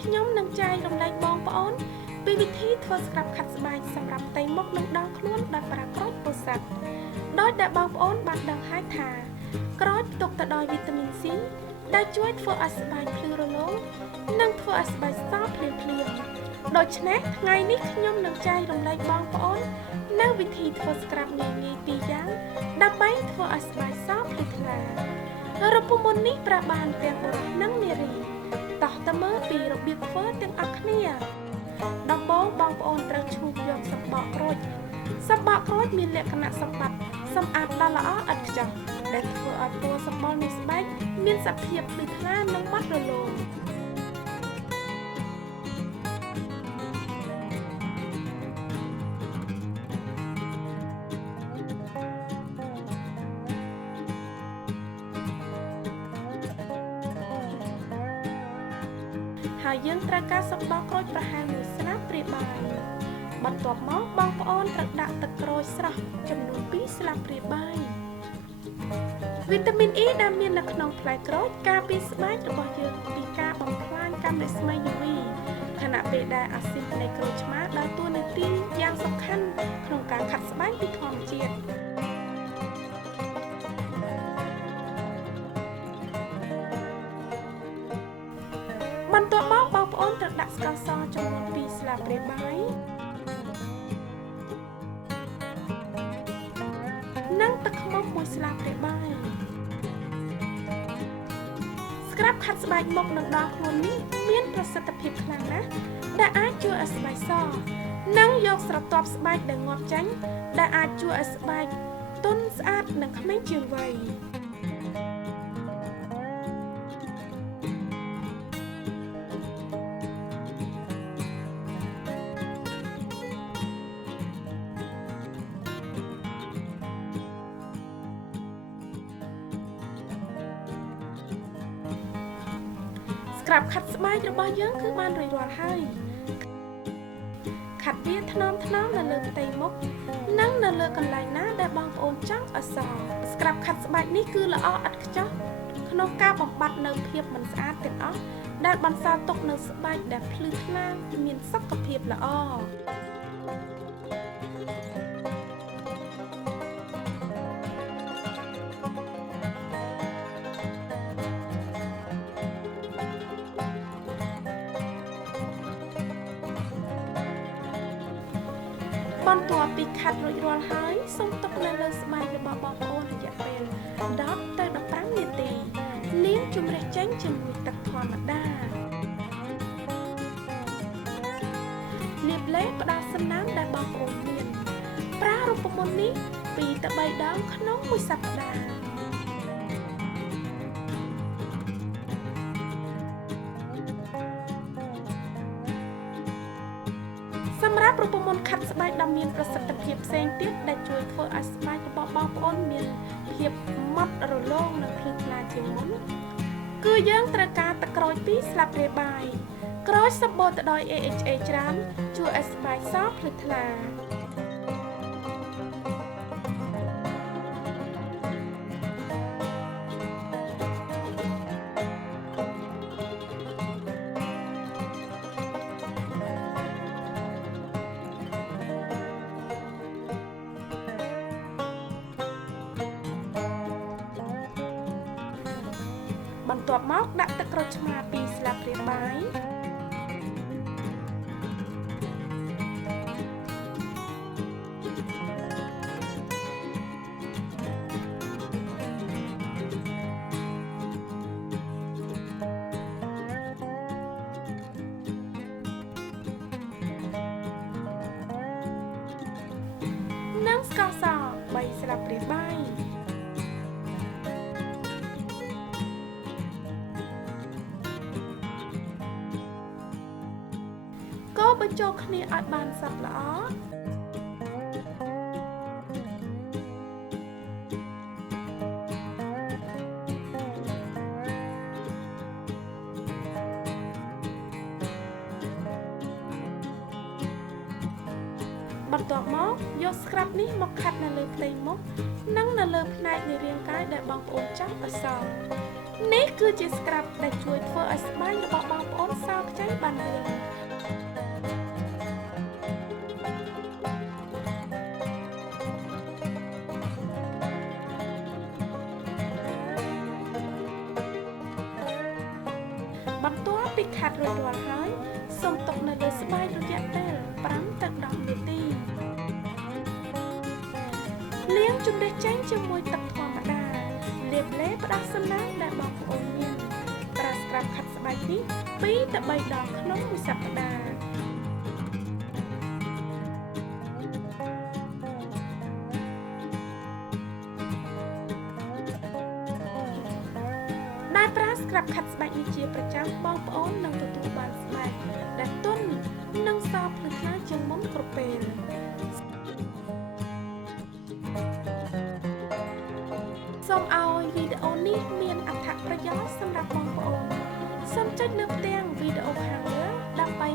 ខ្ញុំនឹងចែករំលែកបងប្អូនពីវិធីធ្វើស្ក្រាប់ខាត់ស្បែកសម្រាប់ផ្ទៃមុខនិងដងខ្លួនដោយប្រើក្រូចពោធិ៍សាត់ដោយដែលបងប្អូនបានដឹងហើយថាក្រូចផ្ទុកទៅដោយវីតាមីន C ដែលជួយធ្វើឲ្យស្បែកភ្លឺរលោងនិងធ្វើឲ្យស្បែកសភ្លាមៗដូច្នេះថ្ងៃនេះខ្ញុំនឹងចែករំលែកបងប្អូននៅវិធីធ្វើស្ក្រាប់ងាយៗពីរយ៉ាងដើម្បីធ្វើឲ្យស្បែកសភ្លឺថ្លារូបមន្តនេះប្រើបានទាំងបុរសនិងនារីតោះទៅមើលពីរបៀបធ្វើទាំងអស់គ្នាដំបូងបងប្អូនត្រូវឈូសយកសម្បកក្រូចមានលក្ខណៈសម្បត្តិសម្អាតដល់ល្អឥតខ្ចោះដែលធ្វើឲ្យពណ៌សម្បុរនៃស្បែកមានសភាពភ្លឺថ្លានិងម៉ត់រលោងហើយយើងត្រូវការសម្បកក្រូចប្រហែល1ស្លាបព្រាបាយបន្ទាប់មកបងប្អូនត្រូវដាក់ទឹកក្រូចស្រស់ចំនួន2ស្លាបព្រាបាយវីតាមីន E ដែលមាននៅក្នុងផ្លែក្រូចការពារស្បែករបស់យើងពីការបំផ្លាញកាំរស្មី UV ខណៈពេលដែលអាស៊ីតនៃក្រូចឆ្មាដើរតួនាទីយ៉ាងសំខាន់ក្នុងការខាត់ស្បែកពីធម្មជាតិបន្ទាប់មកបងប្អូនត្រូវដាក់ស្ករសចំនួន2ស្លាបព្រាបាយនិងទឹកខ្មុំ1ស្លាបព្រាបាយស្ក្រាប់ខាត់ស្បែកមុខនិងដងខ្លួននេះមានប្រសិទ្ធភាពខ្លាំងណាស់ដែលអាចជួយឲ្យស្បែកសនិងយកស្រទាប់ស្បែកដែលងាប់ចេញដែលអាចជួយឲ្យស្បែកទន់ស្អាតនិងក្មេងជាងវ័យស្ក្រាប់ខាត់ស្បែករបស់យើងគឺបានរួចរាល់ហើយខាត់វាថ្នមនៅលើផ្ទៃមុខនិងនៅលើកន្លែងណាដែលបងប្អូនចង់ឲ្យសស្ក្រាប់ខាត់ស្បែកនេះគឺល្អឥតខ្ចោះក្នុងការបំបត្តិនៅភាពមិនស្អាតទាំងអស់ដែលបន្សល់ទុកនៅស្បែកដែលភ្លឺថ្លាមានសុខភាពល្អបន្ទាប់ពីខាត់រួចរាល់ហើយសូមទុកនៅលើស្បែករបស់បងប្អូនរយៈពេល10ទៅ15នាទីលាងជម្រះចេញជាមួយទឹកធម្មតាលាបឡេផ្ដល់សំណើមដែលបងប្អូនមានប្រើរូបមន្តនេះ2ទៅ3ដងក្នុងមួយសប្តាហ៍សម្រាប់រូបមន្តខាត់ស្បែកដ៏មានប្រសិទ្ធភាពផ្សេងទៀតដែលជួយធ្វើឲ្យស្បែករបស់បងប្អូនមានភាពម៉ត់រលោងនិងភ្លឺថ្លាជាងមុនគឺយើងត្រូវការទឹកក្រូច2ស្លាបព្រាបាយក្រូចសម្បូរទៅដោយ AHA ច្រើនជួយឲ្យស្បែកសភ្លឺថ្លាបន្ទាប់មកដាក់ទឹកក្រូចឆ្មា2ស្លាបព្រាបាយនិងស្ករស3ស្លាបព្រាបាយបញ្ចូលគ្នាឲ្យបានសព្វល្អបន្ទាប់មកយកស្ក្រាប់នេះមកខាត់នៅលើផ្ទៃមុខនិងនៅលើផ្នែកនៃរាងកាយដែលបងប្អូនចង់ឲ្យសនេះគឺជាស្ក្រាប់ដែលជួយធ្វើឲ្យស្បែករបស់បងប្អូនសខ្ចី បានវិញបន្ទាប់ពីខាត់រួចរាល់ហើយសូមទុកនៅលើស្បែករយៈពេល5ទៅ10នាទីលាងជម្រះចេញជាមួយទឹកធម្មតាលាបឡេផ្ដាស់សំណាងដែលបងប្អូនមានប្រើស្ក្រាប់ខាត់ស្បែកនេះ2ទៅ3ដងក្នុងមួយសប្តាហ៍ដែលប្រើស្ក្រាប់ខាត់ស្បែកនេះជាប្រចាំបងប្អូននឹងទទួលបានស្បែកដែលទន់និងសភ្លឺថ្លាជាងមុនគ្រប់ពេលសូមឲ្យវីដេអូនេះមានអត្ថប្រយោជន៍សម្រាប់បងប្អូនសូមចុចលើផ្ទាំងវីដេអូខាងលើដើម្បី